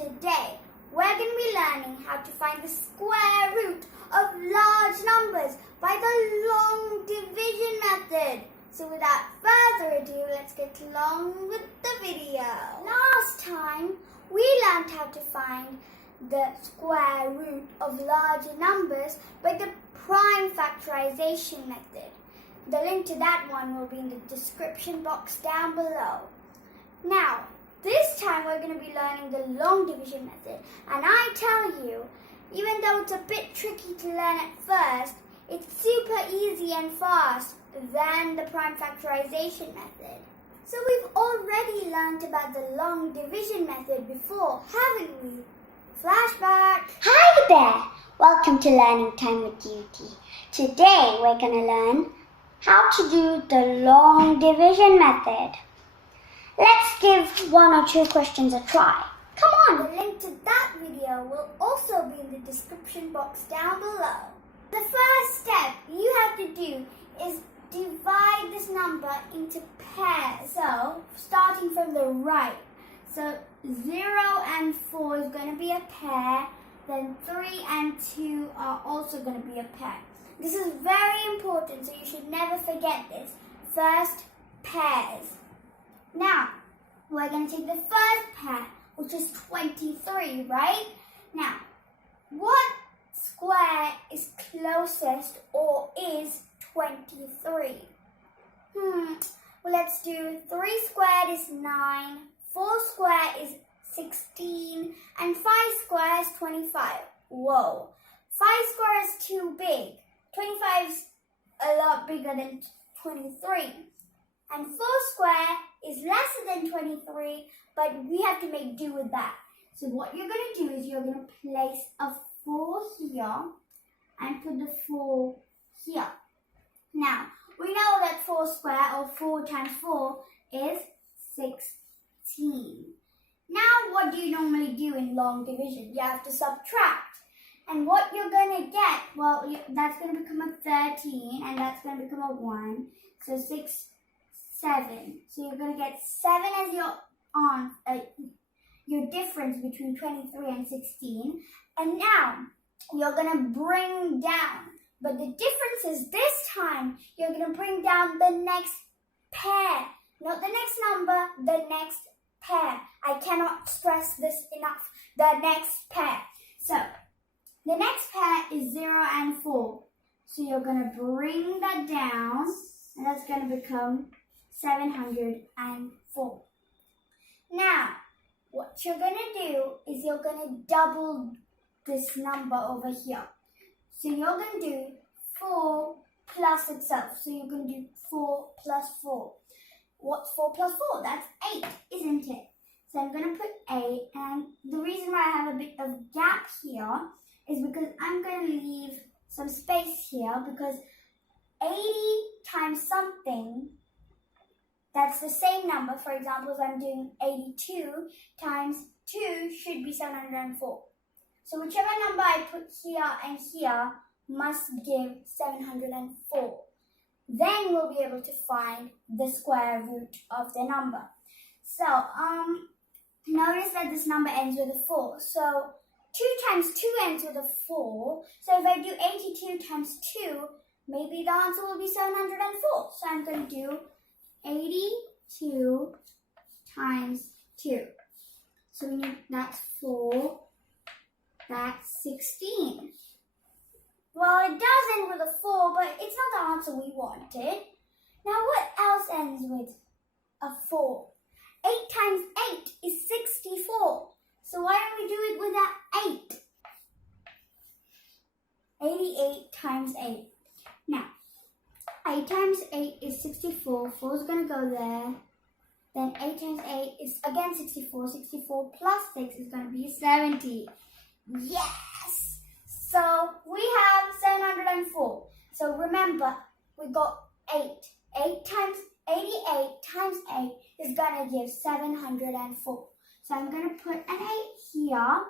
Today, we're going to be learning how to find the square root of large numbers by the long division method. So without further ado, let's get along with the video. Last time, we learned how to find the square root of larger numbers by the prime factorization method. The link to that one will be in the description box down below. Now, this time we're going to be learning the long division method, and I tell you, even though it's a bit tricky to learn at first, it's super easy and fast than the prime factorization method. So we've already learned about the long division method before, haven't we? Flashback! Hi there! Welcome to Learning Time with Dyuti. Today we're going to learn how to do the long division method. Let's give one or two questions a try. Come on! The link to that video will also be in the description box down below. The first step you have to do is divide this number into pairs. So, starting from the right. So, 0 and 4 is going to be a pair. Then 3 and 2 are also going to be a pair. This is very important, so you should never forget this. First, pairs. Now, we're going to take the first pair, which is 23, right? Now, what square is closest or is 23? Well, let's do 3 squared is 9, 4 squared is 16, and 5 squared is 25. Whoa, 5 squared is too big. 25 is a lot bigger than 23. And 4 square is lesser than 23, but we have to make do with that. So what you're going to do is you're going to place a 4 here and put the 4 here. Now, we know that 4 square or 4 times 4 is 16. Now, what do you normally do in long division? You have to subtract. And what you're going to get, well, that's going to become a 13 and that's going to become a 1. So 6, 7. So you're going to get 7 as your difference between 23 and 16. And now you're going to bring down. But the difference is this time you're going to bring down the next pair. Not the next number, the next pair. I cannot stress this enough. The next pair. So the next pair is 0 and 4. So you're going to bring that down. And that's going to become 704. Now, what you're going to do is you're going to double this number over here. So you're going to do 4 plus itself. So you're going to do 4 plus 4. What's 4 plus 4? That's 8, isn't it? So I'm going to put 8. And the reason why I have a bit of gap here is because I'm going to leave some space here because 80 times something, that's the same number. For example, if I'm doing 82 times 2 should be 704. So whichever number I put here and here must give 704. Then we'll be able to find the square root of the number. So, notice that this number ends with a 4. So 2 times 2 ends with a 4. So if I do 82 times 2, maybe the answer will be 704. So I'm going to do 82 times 2. So we need, that's 4, that's 16. Well, it does end with a 4, but it's not the answer we wanted. Now what else ends with a 4? 8 times 8 is 64. So why don't we do it with that 8? 88 times 8. Now, 8 times 8 is 64. 4 is going to go there. Then 8 times 8 is again 64. 64 plus 6 is going to be 70. Yes! So we have 704. So remember, we got 8. 88 times 8 is going to give 704. So I'm going to put an 8 here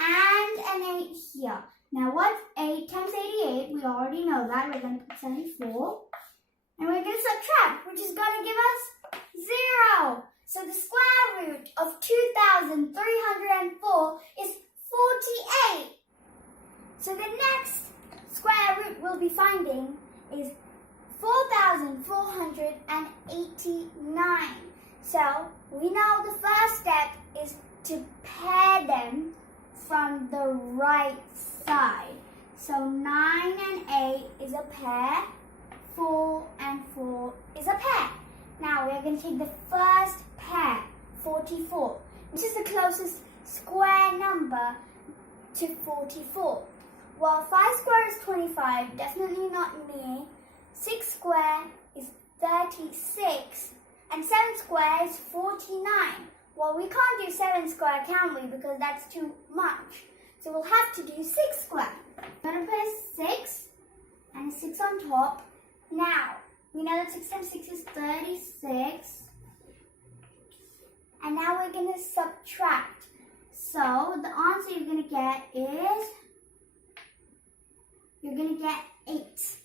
and an 8 here. Now what's 8 times 88? We already know that. We're going to put 74. And we're going to subtract, which is going to give us 0. So the square root of 2,304 is 48. So the next square root we'll be finding is 4,489. So we know the first step is to pair them from the right side. So 9 and 8 is a pair, 4 and 4 is a pair. Now we're going to take the first pair, 44. This is the closest square number to 44. Well, 5 square is 25, definitely not me. 6 square is 36, and 7 square is 49. Well, we can't do 7 square, can we? Because that's too much. So we'll have to do 6 square. I'm going to put a 6 and a 6 on top. Now, we know that 6 times 6 is 36. And now we're going to subtract. So the answer you're going to get is, you're going to get 8.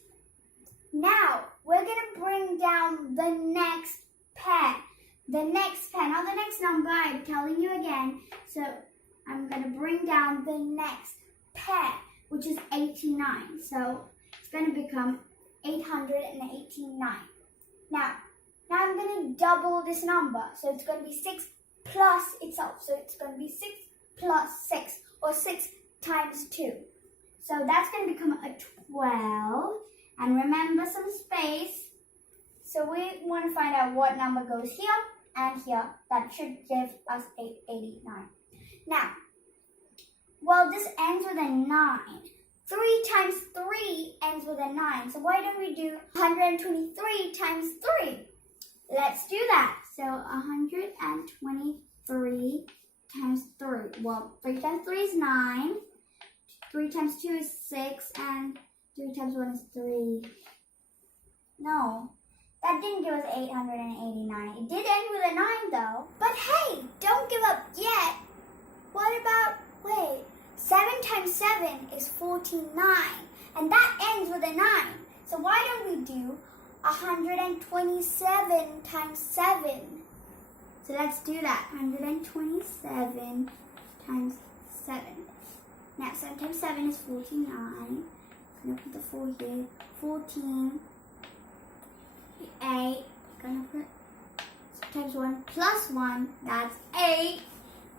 Now, we're going to bring down the next pair. The next pair, not the next number, I'm telling you again. So I'm going to bring down the next pair, which is 89. So it's going to become 889. Now I'm going to double this number. So it's going to be 6 plus itself. So it's going to be 6 plus 6, or 6 times 2. So that's going to become a 12. And remember some space. So we want to find out what number goes here and here. That should give us 889. Now, well, this ends with a 9. 3 times 3 ends with a 9. So why don't we do 123 times 3? Let's do that. So 123 times 3. Well, 3 times 3 is 9. 3 times 2 is 6. And 3 times 1 is 3. No, that didn't give us 889. It did end with a 9 though. But hey, don't give up yet. What about, wait, 7 times 7 is 49. And that ends with a 9. So why don't we do 127 times 7? So let's do that. 127 times 7. Now 7 times 7 is 49. I'm going to put the 4 here. 14. 8. Gonna put times 1 plus 1. That's 8.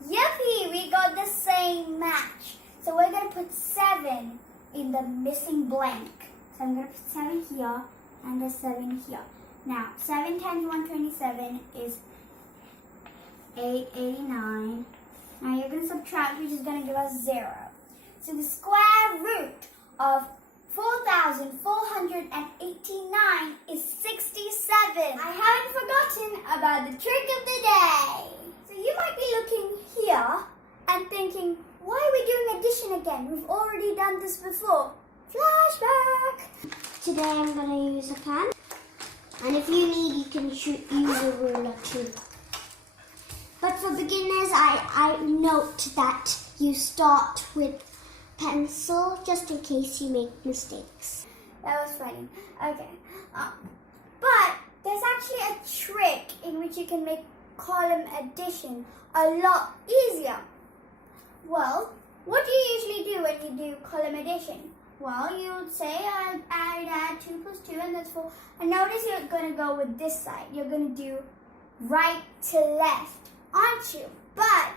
Yippee! We got the same match. So we're going to put 7 in the missing blank. So I'm going to put 7 here and a 7 here. Now, 7 times 127 is 889. Now you're going to subtract, which is going to give us 0. So the square root of 4,489 is 67. I haven't forgotten about the trick of the day. So you might be looking here and thinking, why are we doing addition again? We've already done this before. Flashback! Today I'm going to use a pen. And if you need, you can use a ruler too. But for beginners, I note that you start with pencil just in case you make mistakes. That was funny. Okay. But there's actually a trick in which you can make column addition a lot easier. Well, what do you usually do when you do column addition? Well, you would say I'd add 2 plus 2 and that's 4. And notice you're going to go with this side. You're going to do right to left, aren't you? But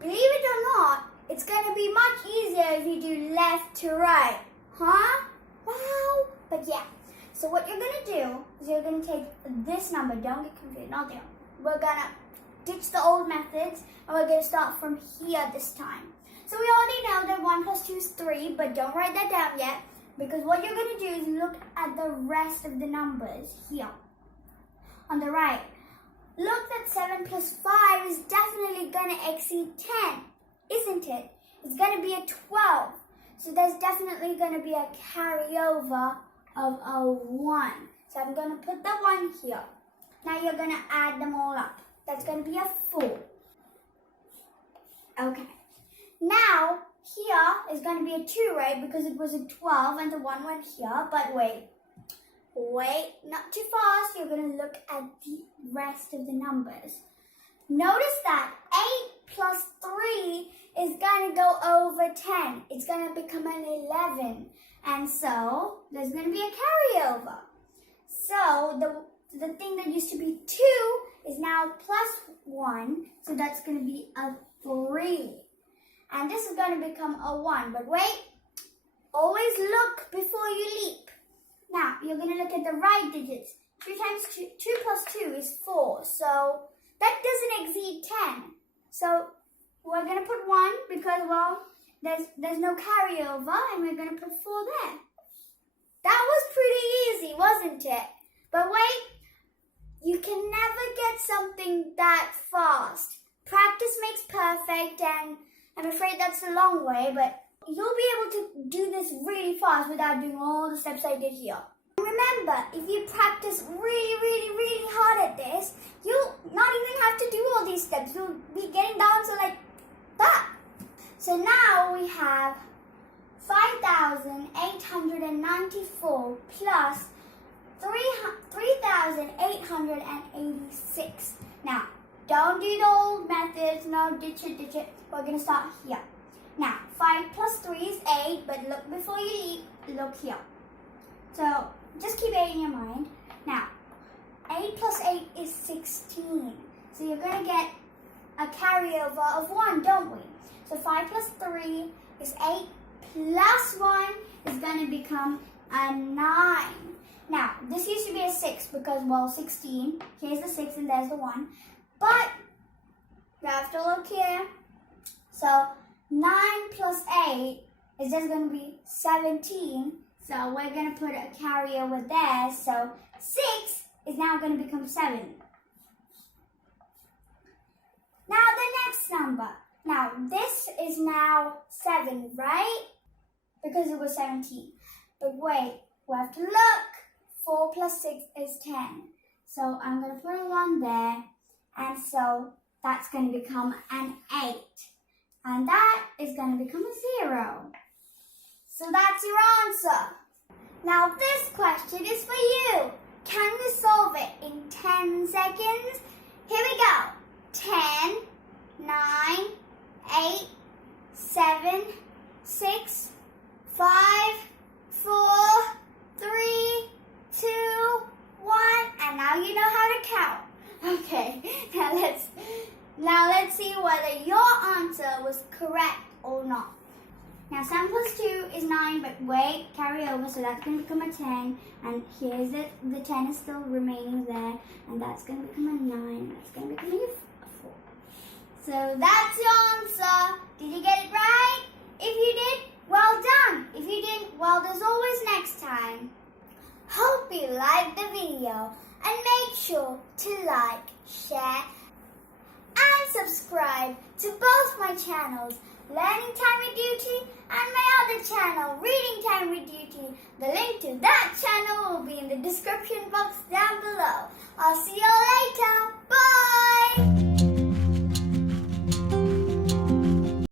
believe it or not, it's going to be much easier if you do left to right. Huh? Wow. But yeah. So what you're going to do is you're going to take this number. Don't get confused. Not there. We're going to ditch the old methods and we're going to start from here this time. So we already know that 1 plus 2 is 3, but don't write that down yet because what you're going to do is look at the rest of the numbers here on the right. Look that 7 plus 5 is definitely going to exceed 10, isn't it? It's going to be a 12. So there's definitely going to be a carryover of a 1. So I'm going to put the 1 here. Now you're going to add them all up. That's going to be a 4. Okay. Now, here is going to be a 2, right? Because it was a 12 and the 1 went here. But wait, not too fast. You're going to look at the rest of the numbers. Notice that 8 plus 3 is going to go over 10. It's going to become an 11. And so there's going to be a carryover. So the thing that used to be 2 is now plus 1. So that's going to be a 3. And this is going to become a 1. But wait, always look before you leap. Now, you're going to look at the right digits. 3 times 2 plus 2 is 4. So that doesn't exceed 10. So we're going to put 1 because, well, there's no carryover, and we're going to put 4 there. That was pretty easy, wasn't it? But wait, you can never get something that fast. Practice makes perfect, and I'm afraid that's a long way, but you'll be able to do this really fast without doing all the steps I did here. Remember, if you practice really hard at this, you'll not even have to do all these steps. You'll be getting down to like that. So now we have 5,894 plus 3,886. Now, don't do the old methods. No, ditch it. We're going to start here. Now, 5 plus 3 is 8, but look before you leap, look here. So, just keep 8 in your mind. Now, 8 plus 8 is 16. So you're going to get a carryover of 1, don't we? So 5 plus 3 is 8 plus 1 is going to become a 9. Now, this used to be a 6 because, well, 16. Here's the 6 and there's the 1. But you have to look here. So 9 plus 8 is just going to be 17. So we're going to put a carryover there. So 6 is now going to become 7. Now the next number. Now this is now 7, right? Because it was 17. But wait, we have to look. 4 plus 6 is 10. So I'm going to put a 1 there. And so that's going to become an 8. And that is going to become a 0. So that's your answer. Now this question is for you. Can we solve it in 10 seconds? Here we go. 10, 9, 8, 7, 6, 5, 4, 3, 2, 1. And now you know how to count. Okay, now let's see whether your answer was correct or not. Now 7 plus 2 is 9, but wait, carry over, so that's going to become a 10. And here's the 10 is still remaining there, and that's going to become a 9, and that's going to become a 4. So that's your answer. Did you get it right? If you did, well done. If you didn't, well, there's always next time. Hope you liked the video, and make sure to like, share, and subscribe to both my channels, Learning Time with Dyuti and my other channel, Reading Time with Dyuti. The link to that channel will be in the description box down below. I'll see you all later. Bye!